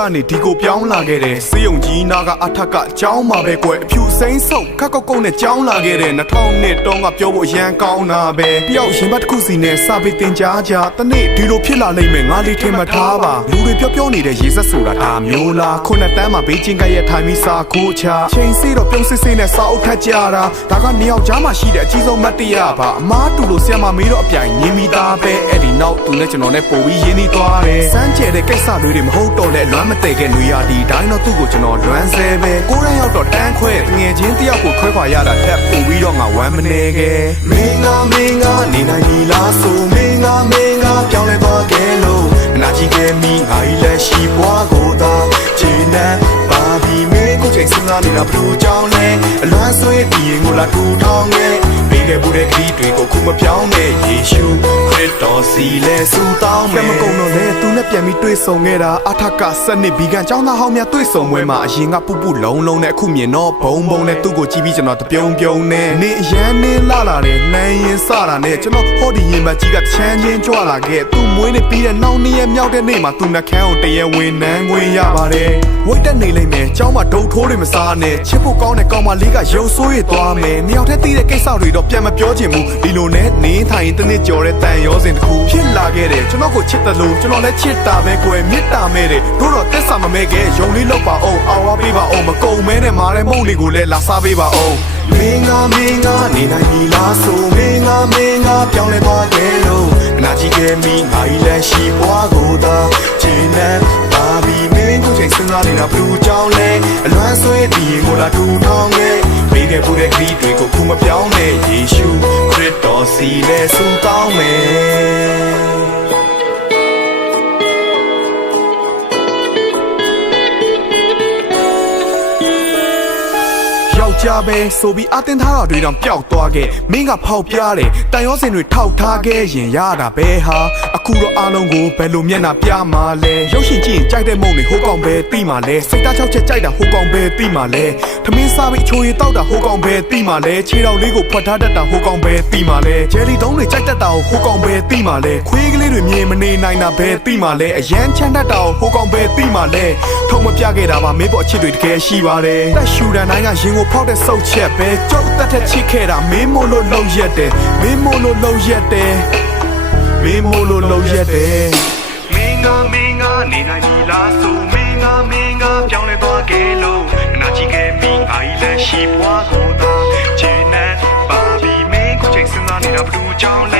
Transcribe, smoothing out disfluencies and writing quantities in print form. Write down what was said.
ကနေဒီကိုပြောင်းလာခဲ့တယ်စေယုံကြီးနာကအထက်ကအကြောင်းမှာပဲကွယ်အဖြူစိမ့်ဆုပ်ခက်ကောက်ကုတ်နဲ့ကြောင်းလာခဲ့တယ်2000တုန်းကပြောဖို့ရန်ကောင်းတာပဲတယောက်ရင်ဘတ်တစ်ခုစီနဲ့စာပေတင်ကြားကြတနေ့ဒီလိုဖြစ်လာနိုင်မယ်ငါလေးထင်မှထားပါလူတွေပြောနေတဲ့ရေစက်ဆိုတာဒါမျိုးလားခုနှစ်တန်းမှာဘေးချင်းကရဲ့ထိုင်ပြီးစာခိုးချချိန်စီတော့ပြုံးစစ်စစ်နဲ့စာအုပ်ထက်ကြတာဒါကနေယောက်ျားမှရှိတဲ့အကြီးဆုံးမတ်တရားပါအမားတူလို့ဆရာမမေးတော့အပြိုင်ရင်းမိသားပဲအဲ့ဒီနောက်သူနဲ့ကျွန်တော်နဲ့ပို့ပြီးရင်းနှီးသွားတယ်စမ်းကြဲတဲ့ကိစ္စတွေမဟုတ်တော့လဲလွမ်းမတည့်ခဲ့လူရဒီတိုင်းတော့သူ့ကိုကျွန်တော်လွမ်းဆဲပဲကိုရန်ရောက်တော့တန်းခွဲငငယ်ချင်းတယောက်ကိုခွဲခွာရတာထက်ပို့ပြီးတော့ငါဝမ်းမနေခဲ့မင်းငါနေနိုင်ပြီလားဆိုမင်းငါပြောင်းလဲသွားခဲ့လို့နာကြည့်ခဲ့မိငါဤလက်ရှိဘွားကိုသာခြေနဲ့ပါပြီးမင်းကိုချိန်စဉ်းစားနေတာဘလို့ကြောင်းလဲအလွမ်းဆွေးဒီရင်ကိုလာထူထောင်ခဲ့ပေးခဲ့ဖို့တဲ့ခရီးတွေကိုခုမပြောင်းနဲ့ယေရှုခရစ်တော်စီလဲဆူတောင်းမယ်မကုံတော့လဲသူနဲ့ပြန်ပြီးတွေ့ဆုံခဲ့တာအထက်ကစနစ်ဘီကန်ចောင်းသားဟောင်းများတွေ့ဆုံပွဲမှာအရင်ကပူပူလုံးလုံးနဲ့အခုမြင်တော့ဘုံနဲ့သူ့ကိုကြည့်ပြီးကျွန်တော်တပြုံနဲ့နေအရန်နေလာတယ်လမ်းရင်စတာနဲ့ကျွန်တော်ဟောဒီရင်မကြီးကချမ်းချင်းကြွလာခဲ့သူ့မွေးနေပြီးတဲ့နောက်နေ့မြောက်တဲ့နေ့မှာသူနှခမ်းကိုတရဝင်နန်းဝင်ရပါတယ်ဝိတ်တက်နေလိမ့်မယ်ကျောင်းမှာဒုံထိုးတွေမစားနဲ့ချစ်ဖို့ကောင်းတဲ့ကောင်မလေးကရုပ်ဆိုးရသွားမယ်နှစ်ယောက်တည်းသိတဲ့ကိစ္စတွေတော့ပြန်မပြောချင်ဘူးဒီလိုနဲ့နေထိုင်တနစ်ကြော်တဲ့တန်ရောစင်တစ်ခုဖြစ်လာခဲ့တယ်ကျွန်တော်ကိုချစ်တယ်လို့ကျွန်တော်လည်းချစ်တာပဲကွယ်မေတ္တာမဲ့တယ်တို့တော့တက်ဆာမမဲခဲ့ယုံလေးလောက်ပါအောင်အာဝါပေးပါအောင်မကုံမဲနဲ့မာတဲ့မုံလေးကိုလည်းလာစားပေးပါအောင်မင်းငါနေနိုင်ပြီလားဆိုမင်းငါပြောင်းလဲသွားခဲ့လို့နာကြည့်ခဲ့မိငါဤလက်ရှိဘွားကိုသာခြေနဲ့ပါပြီးမင်းကိုချိန်စဉ်းစားနေတာဘလို့ကြောင်းလဲအလွမ်းဆွေးဒီရင်ကိုလာထူထောင်ခဲ့ပေးခဲ့ဖို့တဲ့ခရီးတွေကိုခုမပြောင်းနဲ့ယေရှုခရစ်တော်စီလဲဆူတောင်းမယ်ကြပဲဆိုပြီးအတင်းထားတာတွေတော့ပျောက်သွားခဲ့မင်းကဖောက်ပြားတယ်တန်ရောစင်တွေထောက်ထားခဲ့ရင်ရတာပဲဟာအခုတော့အားလုံးကိုဘယ်လိုမျက်နှာပြမှာလဲရုပ်ရှင်ကြည့်ရင်ကြိုက်တဲ့မုံတွေဟိုကောင်ပဲသိမှာလဲစိတ်သားချောက်ချက်ကြိုက်တာဟိုကောင်ပဲသိမှာလဲထမင်းစားပြီးချိုးရီတောက်တာဟိုကောင်ပဲသိမှာလဲခြေတော်လေးကိုဖွက်ထားတတ်တာဟိုကောင်ပဲသိမှာလဲဂျယ်လီတုံးတွေကြိုက်တတ်တာဟိုကောင်ပဲသိမှာလဲခွေးကလေးတွေမြင်မနေနိုင်တာပဲသိမှာလဲအရန်ချမ်းတတ်တာဟိုကောင်ပဲသိမှာလဲထုံမပြခဲ့တာပါမင်းပေါ်အချစ်တွေတကယ်ရှိပါတယ်တက်ရှူတန်တိုင်းကရင်ကိုဖောက်တဲ့စုပ်ချက်ပဲကျုပ်တက်တဲ့ချစ်ခဲ့တာမင်းမို့လို့လုံရက်တယ်မင်းမို့လို့လုံရက်တယ်မင်းမို့လို့လုံရက်တယ်မင်းငါနေနိုင်ပြီလားဆိုမင်းငါပြောင်းလဲသွားခဲ့လို့နာကြည့်ခဲ့မိငါဤလက်ရှိဘွားကိုသာခြေနဲ့ပါပြီးမင်းကိုချိန်စဉ်းစားနေတာဘလို့ကြောင်းလဲ